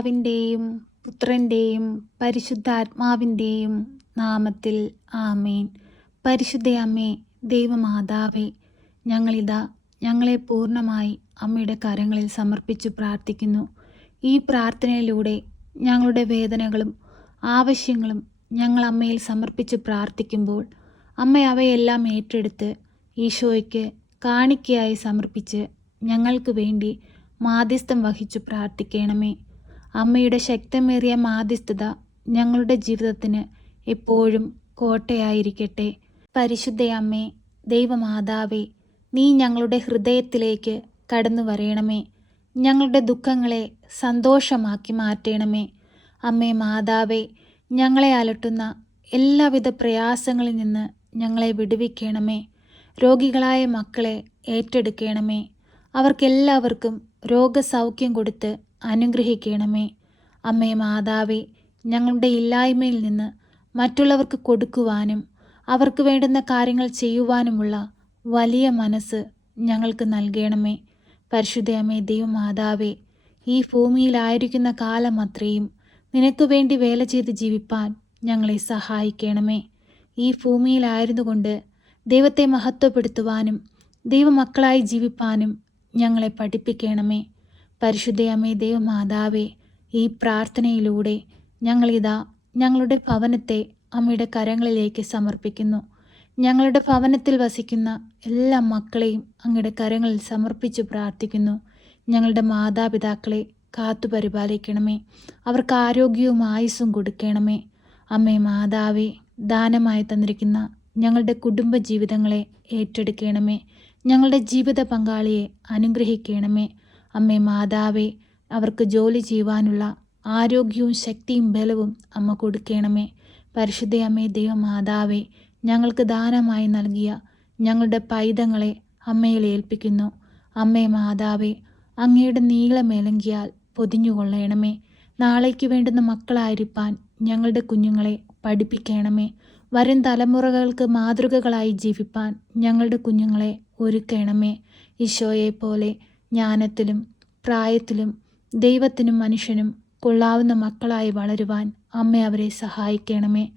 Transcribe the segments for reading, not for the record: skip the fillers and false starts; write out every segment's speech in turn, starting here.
പിതാവിൻ്റെയും പുത്രൻ്റെയും പരിശുദ്ധാത്മാവിൻ്റെയും നാമത്തിൽ ആമേൻ. പരിശുദ്ധയമ്മേ, ദൈവമാതാവേ, ഞങ്ങളെ പൂർണ്ണമായി അമ്മയുടെ കരങ്ങളിൽ സമർപ്പിച്ചു പ്രാർത്ഥിക്കുന്നു. ഈ പ്രാർത്ഥനയിലൂടെ ഞങ്ങളുടെ വേദനകളും ആവശ്യങ്ങളും ഞങ്ങൾ അമ്മയിൽ സമർപ്പിച്ച് പ്രാർത്ഥിക്കുമ്പോൾ അമ്മ അവയെല്ലാം ഏറ്റെടുത്ത് ഈശോയ്ക്ക് കാണിക്കയായി സമർപ്പിച്ച് ഞങ്ങൾക്ക് വേണ്ടി മാധ്യസ്ഥം വഹിച്ചു പ്രാർത്ഥിക്കണമേ. അമ്മയുടെ ശക്തമേറിയ മാധ്യസ്ഥത ഞങ്ങളുടെ ജീവിതത്തിന് എപ്പോഴും കോട്ടയായിരിക്കട്ടെ. പരിശുദ്ധയമ്മേ, ദൈവമാതാവേ, നീ ഞങ്ങളുടെ ഹൃദയത്തിലേക്ക് കടന്നു വരയണമേ. ഞങ്ങളുടെ ദുഃഖങ്ങളെ സന്തോഷമാക്കി മാറ്റണമേ. അമ്മേ മാതാവേ, ഞങ്ങളെ അലട്ടുന്ന എല്ലാവിധ പ്രയാസങ്ങളിൽ നിന്ന് ഞങ്ങളെ വിടുവിക്കണമേ. രോഗികളായ മക്കളെ ഏറ്റെടുക്കണമേ. അവർക്കെല്ലാവർക്കും രോഗസൗഖ്യം കൊടുത്ത് അനുഗ്രഹിക്കണമേ. അമ്മേ മാതാവേ, ഞങ്ങളുടെ ഇല്ലായ്മയിൽ നിന്ന് മറ്റുള്ളവർക്ക് കൊടുക്കുവാനും അവർക്ക് വേണ്ടുന്ന കാര്യങ്ങൾ ചെയ്യുവാനുമുള്ള വലിയ മനസ്സ് ഞങ്ങൾക്ക് നൽകണമേ. പരിശുദ്ധയമ്മേ, ദൈവമാതാവേ, ഈ ഭൂമിയിലായിരിക്കുന്ന കാലം അത്രയും നിനക്ക് വേണ്ടി വേല ചെയ്ത് ജീവിപ്പാൻ ഞങ്ങളെ സഹായിക്കണമേ. ഈ ഭൂമിയിലായിരുന്നു കൊണ്ട് ദൈവത്തെ മഹത്വപ്പെടുത്തുവാനും ദൈവമക്കളായി ജീവിപ്പാനും ഞങ്ങളെ പഠിപ്പിക്കണമേ. പരിശുദ്ധയമ്മേ, ദൈവമാതാവേ, ഈ പ്രാർത്ഥനയിലൂടെ ഞങ്ങളുടെ ഭവനത്തെ അമ്മയുടെ കരങ്ങളിലേക്ക് സമർപ്പിക്കുന്നു. ഞങ്ങളുടെ ഭവനത്തിൽ വസിക്കുന്ന എല്ലാ മക്കളെയും അങ്ങയുടെ കരങ്ങളിൽ സമർപ്പിച്ച് പ്രാർത്ഥിക്കുന്നു. ഞങ്ങളുടെ മാതാപിതാക്കളെ കാത്തുപരിപാലിക്കണമേ. അവർക്ക് ആരോഗ്യവും ആയുസ്സും കൊടുക്കണമേ. അമ്മേ മാതാവേ, ദാനമായി തന്നിരിക്കുന്ന ഞങ്ങളുടെ കുടുംബ ജീവിതങ്ങളെ ഏറ്റെടുക്കണമേ. ഞങ്ങളുടെ ജീവിത പങ്കാളിയെ അനുഗ്രഹിക്കണമേ. അമ്മേ മാതാവേ, അവർക്ക് ജോലി ചെയ്യുവാനുള്ള ആരോഗ്യവും ശക്തിയും ബലവും അമ്മ കൊടുക്കണമേ. പരിശുദ്ധയമ്മേ, ദൈവമാതാവേ, ഞങ്ങൾക്ക് ദാനമായി നൽകിയ ഞങ്ങളുടെ പൈതങ്ങളെ അമ്മയിൽ ഏൽപ്പിക്കുന്നു. അമ്മേ മാതാവേ, അങ്ങയുടെ നീളമേലങ്കിയാൽ പൊതിഞ്ഞുകൊള്ളണമേ. നാളേക്ക് വേണ്ടുന്ന മക്കളായിരിക്കാൻ ഞങ്ങളുടെ കുഞ്ഞുങ്ങളെ പഠിപ്പിക്കണമേ. വരും തലമുറകൾക്ക് മാതൃകകളായി ജീവിപ്പാൻ ഞങ്ങളുടെ കുഞ്ഞുങ്ങളെ ഒരുക്കണമേ. ഈശോയെ പോലെ ജ്ഞാനത്തിലും പ്രായത്തിലും ദൈവത്തിനും മനുഷ്യനും കൊള്ളാവുന്ന മക്കളായി വളരുവാൻ അമ്മ അവരെ സഹായിക്കണമേ.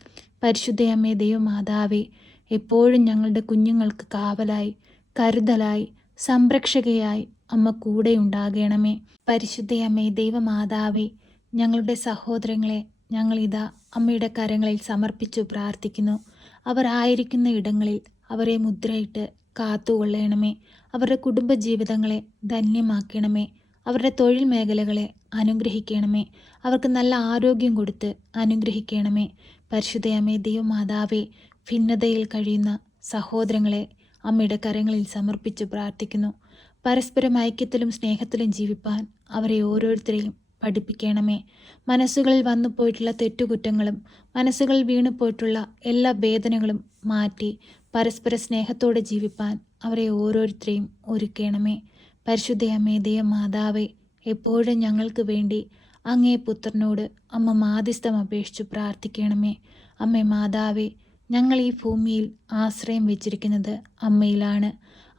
പരിശുദ്ധയമ്മേ, ദൈവമാതാവേ, എപ്പോഴും ഞങ്ങളുടെ കുഞ്ഞുങ്ങൾക്ക് കാവലായി കരുതലായി സംരക്ഷകയായി അമ്മ കൂടെ ഉണ്ടാകണമേ. പരിശുദ്ധയമ്മേ, ദൈവമാതാവേ, ഞങ്ങളുടെ സഹോദരങ്ങളെ ഞങ്ങളിതാ അമ്മയുടെ കരങ്ങളിൽ സമർപ്പിച്ചു പ്രാർത്ഥിക്കുന്നു. അവർ ആയിരിക്കുന്ന ഇടങ്ങളിൽ അവരെ മുദ്രയിട്ട് കാത്തുകൊള്ളണമേ. അവരുടെ കുടുംബജീവിതങ്ങളെ ധന്യമാക്കണമേ. അവരുടെ തൊഴിൽ മേഖലകളെ അനുഗ്രഹിക്കണമേ. അവർക്ക് നല്ല ആരോഗ്യം കൊടുത്ത് അനുഗ്രഹിക്കണമേ. പരിശുദ്ധയമ്മേ, ദൈവമാതാവേ, ഭിന്നതയിൽ കഴിയുന്ന സഹോദരങ്ങളെ അമ്മയുടെ കരങ്ങളിൽ സമർപ്പിച്ച് പ്രാർത്ഥിക്കുന്നു. പരസ്പരം ഐക്യത്തിലും സ്നേഹത്തിലും ജീവിപ്പാൻ അവരെ ഓരോരുത്തരെയും പഠിപ്പിക്കണമേ. മനസ്സുകളിൽ വന്നു പോയിട്ടുള്ള തെറ്റുകുറ്റങ്ങളും മനസ്സുകളിൽ വീണു പോയിട്ടുള്ള എല്ലാ വേദനകളും മാറ്റി പരസ്പര സ്നേഹത്തോടെ ജീവിപ്പാൻ അവരെ ഓരോരുത്തരെയും ഒരുക്കണമേ. പരിശുദ്ധയമ്മേ, ദൈവമാതാവേ, എപ്പോഴും ഞങ്ങൾക്ക് വേണ്ടി അങ്ങേ പുത്രനോട് അമ്മ മാധ്യസ്ഥം അപേക്ഷിച്ചു പ്രാർത്ഥിക്കണമേ. അമ്മേ മാതാവേ, ഞങ്ങൾ ഈ ഭൂമിയിൽ ആശ്രയം വെച്ചിരിക്കുന്നത് അമ്മയിലാണ്.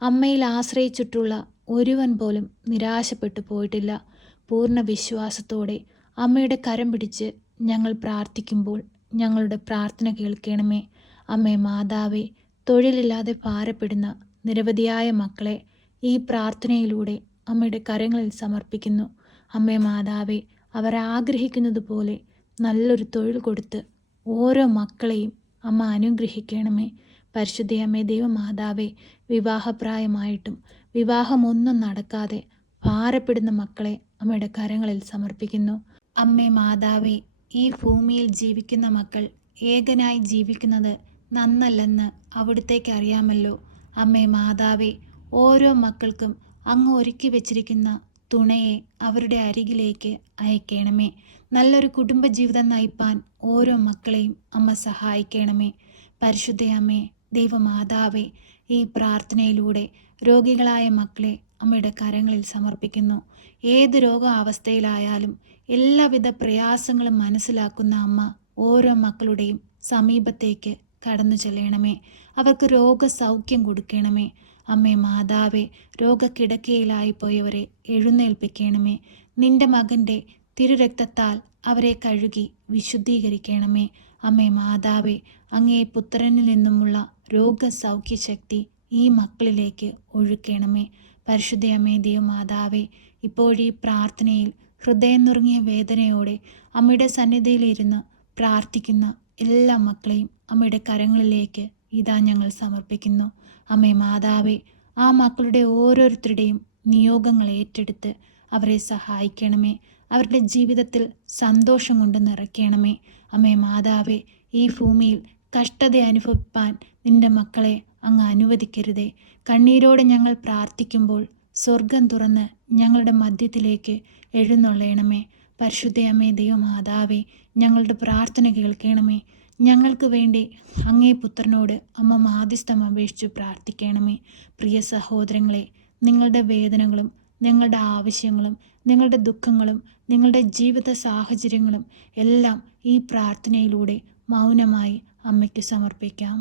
അമ്മയിൽ ആശ്രയിച്ചിട്ടുള്ള ഒരുവൻ പോലും നിരാശപ്പെട്ടു പോയിട്ടില്ല. പൂർണ്ണ വിശ്വാസത്തോടെ അമ്മയുടെ കരം പിടിച്ച് ഞങ്ങൾ പ്രാർത്ഥിക്കുമ്പോൾ ഞങ്ങളുടെ പ്രാർത്ഥന കേൾക്കണമേ. അമ്മേ മാതാവേ, തൊഴിലില്ലാതെ ഭാരപ്പെടുന്ന നിരവധിയായ മക്കളെ ഈ പ്രാർത്ഥനയിലൂടെ അമ്മയുടെ കരങ്ങളിൽ സമർപ്പിക്കുന്നു. അമ്മേ മാതാവേ, അവരാഗ്രഹിക്കുന്നത് പോലെ നല്ലൊരു തൊഴിൽ കൊടുത്ത് ഓരോ മക്കളെയും അമ്മ അനുഗ്രഹിക്കണമേ. പരിശുദ്ധയമ്മേ, ദൈവമാതാവേ, വിവാഹപ്രായമായിട്ടും വിവാഹമൊന്നും നടക്കാതെ ഭാരപ്പെടുന്ന മക്കളെ അമ്മയുടെ കരങ്ങളിൽ സമർപ്പിക്കുന്നു. അമ്മേ മാതാവേ, ഈ ഭൂമിയിൽ ജീവിക്കുന്ന മക്കൾ ഏകനായി ജീവിക്കുന്നത് നന്നല്ലെന്ന് അവിടുത്തേക്ക് അറിയാമല്ലോ. അമ്മേ മാതാവേ, ഓരോ മക്കൾക്കും അങ്ങ് ഒരുക്കി വെച്ചിരിക്കുന്ന തുണയെ അവരുടെ അരികിലേക്ക് അയക്കണമേ. നല്ലൊരു കുടുംബജീവിതം നയിപ്പാൻ ഓരോ മക്കളെയും അമ്മ സഹായിക്കണമേ. പരിശുദ്ധയമ്മേ, ദൈവമാതാവേ, ഈ പ്രാർത്ഥനയിലൂടെ രോഗികളായ മക്കളെ അമ്മയുടെ കരങ്ങളിൽ സമർപ്പിക്കുന്നു. ഏത് രോഗാവസ്ഥയിലായാലും എല്ലാവിധ പ്രയാസങ്ങളും മനസ്സിലാക്കുന്ന അമ്മ ഓരോ മക്കളുടെയും സമീപത്തേക്ക് കടന്നു ചെല്ലണമേ. അവർക്ക് രോഗസൗഖ്യം കൊടുക്കണമേ. അമ്മേ മാതാവേ, രോഗക്കിടക്കയിലായി പോയവരെ എഴുന്നേൽപ്പിക്കണമേ. നിന്റെ മകൻ്റെ തിരുരക്തത്താൽ അവരെ കഴുകി വിശുദ്ധീകരിക്കണമേ. അമ്മേ മാതാവേ, അങ്ങേ പുത്രനിൽ നിന്നുമുള്ള രോഗസൗഖ്യശക്തി ഈ മക്കളിലേക്ക് ഒഴുക്കണമേ. പരിശുദ്ധ അമ്മേ ദൈവമാതാവേ, ഇപ്പോഴീ പ്രാർത്ഥനയിൽ ഹൃദയം നുറുങ്ങിയ വേദനയോടെ അമ്മയുടെ സന്നിധിയിലിരുന്ന് പ്രാർത്ഥിക്കുന്ന എല്ലാ മക്കളെയും അമ്മയുടെ കരങ്ങളിലേക്ക് ഇതാ ഞങ്ങൾ സമർപ്പിക്കുന്നു. അമ്മേ മാതാവേ, ആ മക്കളുടെ ഓരോരുത്തരുടെയും നിയോഗങ്ങൾ ഏറ്റെടുത്ത് അവരെ സഹായിക്കണമേ. അവരുടെ ജീവിതത്തിൽ സന്തോഷം കൊണ്ട് നിറയ്ക്കണമേ. അമ്മേ മാതാവേ, ഈ ഭൂമിയിൽ കഷ്ടത അനുഭവിപ്പാൻ നിന്റെ മക്കളെ അങ്ങ് അനുവദിക്കരുതേ. കണ്ണീരോടെ ഞങ്ങൾ പ്രാർത്ഥിക്കുമ്പോൾ സ്വർഗം തുറന്ന് ഞങ്ങളുടെ മധ്യത്തിലേക്ക് എഴുന്നള്ളണമേ. പരിശുദ്ധ അമ്മേ ദൈവമാതാവേ, ഞങ്ങളുടെ പ്രാർത്ഥന കേൾക്കണമേ. ഞങ്ങൾക്ക് വേണ്ടി അങ്ങേ പുത്രനോട് അമ്മ മാധ്യസ്ഥം അപേക്ഷിച്ച് പ്രാർത്ഥിക്കണമേ. പ്രിയ സഹോദരങ്ങളെ, നിങ്ങളുടെ വേദനകളും നിങ്ങളുടെ ആവശ്യങ്ങളും നിങ്ങളുടെ ദുഃഖങ്ങളും നിങ്ങളുടെ ജീവിത സാഹചര്യങ്ങളും എല്ലാം ഈ പ്രാർത്ഥനയിലൂടെ മൗനമായി അമ്മയ്ക്ക് സമർപ്പിക്കാം.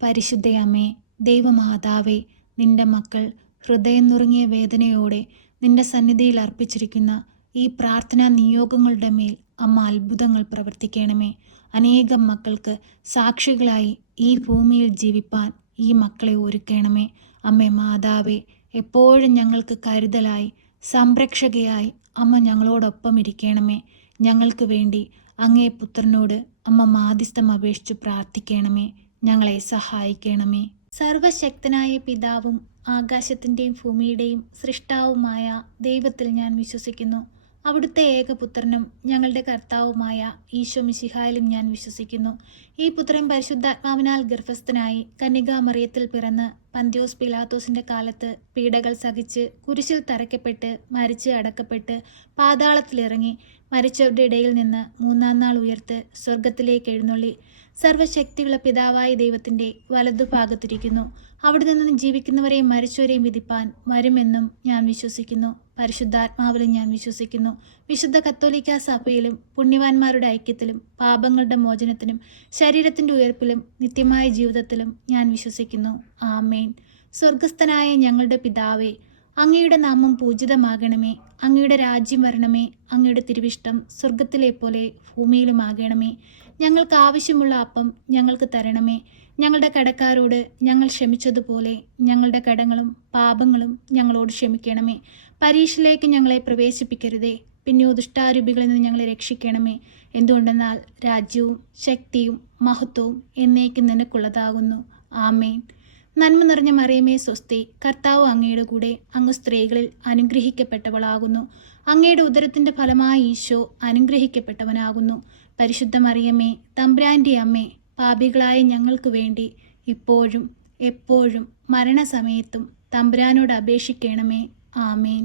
പരിശുദ്ധയമ്മേ ദൈവമാതാവേ, നിന്റെ മക്കൾ ഹൃദയം നുറുങ്ങിയ വേദനയോടെ നിന്റെ സന്നിധിയിൽ അർപ്പിച്ചിരിക്കുന്ന ഈ പ്രാർത്ഥനാ നിയോഗങ്ങളുടെ മേൽ അമ്മ അത്ഭുതങ്ങൾ പ്രവർത്തിക്കണമേ. അനേകം മക്കൾക്ക് സാക്ഷികളായി ഈ ഭൂമിയിൽ ജീവിപ്പാൻ ഈ മക്കളെ ഒരുക്കണമേ. അമ്മേ മാതാവേ, എപ്പോഴും ഞങ്ങൾക്ക് കരുതലായി സംരക്ഷകയായി അമ്മ ഞങ്ങളോടൊപ്പം ഇരിക്കണമേ. ഞങ്ങൾക്ക് വേണ്ടി അങ്ങേ പുത്രനോട് അമ്മ മാധ്യസ്ഥം അപേക്ഷിച്ച് പ്രാർത്ഥിക്കണമേ. ഞങ്ങളെ സഹായിക്കണമേ. സർവശക്തനായ പിതാവും ആകാശത്തിൻ്റെയും ഭൂമിയുടെയും സൃഷ്ടാവുമായ ദൈവത്തിൽ ഞാൻ വിശ്വസിക്കുന്നു. അവിടുത്തെ ഏകപുത്രനും ഞങ്ങളുടെ കർത്താവുമായ ഈശോ മിശിഹായിലും ഞാൻ വിശ്വസിക്കുന്നു. ഈ പുത്രൻ പരിശുദ്ധാത്മാവിനാൽ ഗർഭസ്ഥനായി കന്യകാമറിയത്തിൽ പിറന്ന് പന്ത്യോസ് പിലാത്തോസിൻ്റെ കാലത്ത് പീഡകൾ സഹിച്ച് കുരിശിൽ തറയ്ക്കപ്പെട്ട് മരിച്ച് അടക്കപ്പെട്ട് പാതാളത്തിലിറങ്ങി മരിച്ചവരുടെ ഇടയിൽ നിന്ന് മൂന്നാം നാൾ ഉയർത്ത് സ്വർഗത്തിലേക്ക് എഴുന്നള്ളി സർവശക്തിയുള്ള പിതാവായ ദൈവത്തിൻ്റെ വലതുഭാഗത്തിരിക്കുന്നു. അവിടെ നിന്ന് ജീവിക്കുന്നവരെയും മരിച്ചവരെയും വിധിപ്പാൻ വരുമെന്നും ഞാൻ വിശ്വസിക്കുന്നു. പരിശുദ്ധാത്മാവിലും ഞാൻ വിശ്വസിക്കുന്നു. വിശുദ്ധ കത്തോലിക്കാ സഭയിലും പുണ്യവാന്മാരുടെ ഐക്യത്തിലും പാപങ്ങളുടെ മോചനത്തിനും ശരീരത്തിൻ്റെ ഉയർപ്പിലും നിത്യമായ ജീവിതത്തിലും ഞാൻ വിശ്വസിക്കുന്നു. ആമേൻ. സ്വർഗസ്ഥനായ ഞങ്ങളുടെ പിതാവേ, അങ്ങയുടെ നാമം പൂജിതമാകണമേ. അങ്ങയുടെ രാജ്യം വരണമേ. അങ്ങയുടെ തിരുവിഷ്ടം സ്വർഗത്തിലെ പോലെ ഭൂമിയിലുമാകണമേ. ഞങ്ങൾക്ക് ആവശ്യമുള്ള അപ്പം ഞങ്ങൾക്ക് തരണമേ. ഞങ്ങളുടെ കടക്കാരോട് ഞങ്ങൾ ക്ഷമിച്ചതുപോലെ ഞങ്ങളുടെ കടങ്ങളും പാപങ്ങളും ഞങ്ങളോട് ക്ഷമിക്കണമേ. പരീക്ഷയിലേക്ക് ഞങ്ങളെ പ്രവേശിപ്പിക്കരുതേ, പിന്നെയോ ദുഷ്ടാരൂപികളിൽ നിന്ന് ഞങ്ങളെ രക്ഷിക്കണമേ. എന്തുകൊണ്ടെന്നാൽ രാജ്യവും ശക്തിയും മഹത്വവും എന്നേക്കും നിനക്കുള്ളതാകുന്നു. ആമേൻ. നന്മ നിറഞ്ഞ മറിയമേ സ്വസ്തി, കർത്താവ് അങ്ങയുടെ കൂടെ, അങ്ങ് സ്ത്രീകളിൽ അനുഗ്രഹിക്കപ്പെട്ടവളാകുന്നു. അങ്ങയുടെ ഉദരത്തിൻ്റെ ഫലമായ ഈശോ അനുഗ്രഹിക്കപ്പെട്ടവനാകുന്നു. പരിശുദ്ധ മറിയമേ, തമ്പുരാൻ്റെ അമ്മേ, പാപികളായ ഞങ്ങൾക്ക് വേണ്ടി ഇപ്പോഴും എപ്പോഴും മരണസമയത്തും തമ്പുരാനോട് അപേക്ഷിക്കണമേ. ആമേൻ.